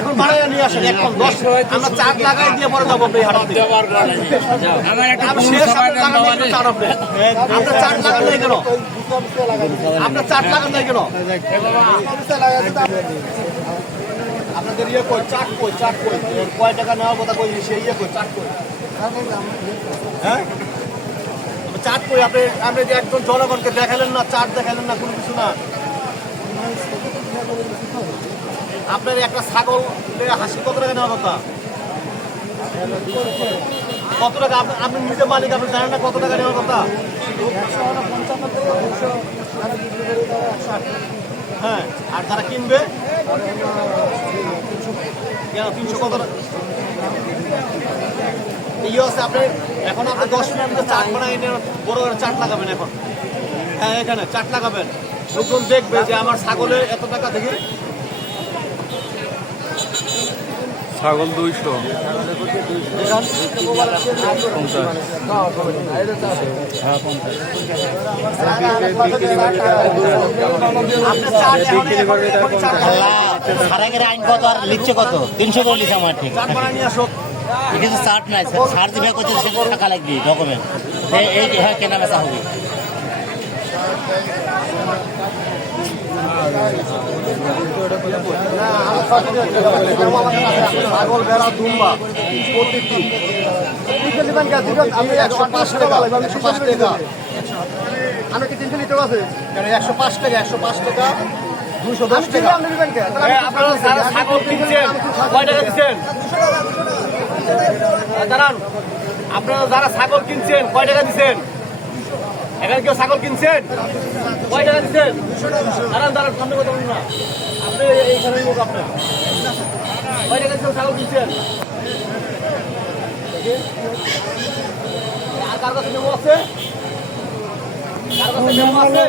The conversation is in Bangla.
এখন বাড়াইয়া নিয়ে আসেন একদম 10 আমরা 4 লাগাই দিয়ে পরে যাবো আপনার আপনার 4 লাগান নাই কেন আপনার 4 লাগান নাই কেন আপনাদের ইয়ে কই চাট কই কয় টাকা নেওয়ার কথা কই সেই ইয়ে কই চাট কই হ্যাঁ চাট কই আপনি যে একজন জনগণকে দেখালেন না চাট দেখালেন না কোনো কিছু না আপনার একটা ছাগল হাসি কত টাকা নেওয়ার কথা কত টাকা আপনি নিজে মালিক আপনি জানেন না কত টাকা নেওয়ার কথা হ্যাঁ আর যারা কিনবে 300 কত ইয়ে আছে আপনি এখন আপনি 10 মিনিট চাট বানাই বড় বড় চাট লাগাবেন এখন হ্যাঁ এখানে চাট লাগাবেন লোকজন দেখবে যে আমার ছাগলের এত টাকা দেখে ছাগল 200 আইন কত আর লিখছে কত 300 করে লিখে আমার ঠিক এটা তো চার্ট নাই সার দিবে করছে সেটা টাকা লাগবে ডকুমেন্ট এই হয় কেনা বেচা হবে ছাগল ভেড়া দুম্বা প্রত্যেকটি 105 টাকা আমি কি 300 লিটার আছে 105 টাকা 210 টাকা আপনারা ছাগল কিনছেন কয় টাকা দিচ্ছেন দাঁড়ান আপনারা যারা ছাগল কিনছেন কয় টাকা দিচ্ছেন এখানে কেউ ছাগল কিনছেন কয় টাকা দিচ্ছেন দাঁড়ান সামনে কথা বলুন না আপনি এইখানে লোক আপনার কয় টাকা দিচ্ছেন ছাগল কিনছেন আর কার কাছে নেমো আছে কার কাছে নেমো আছে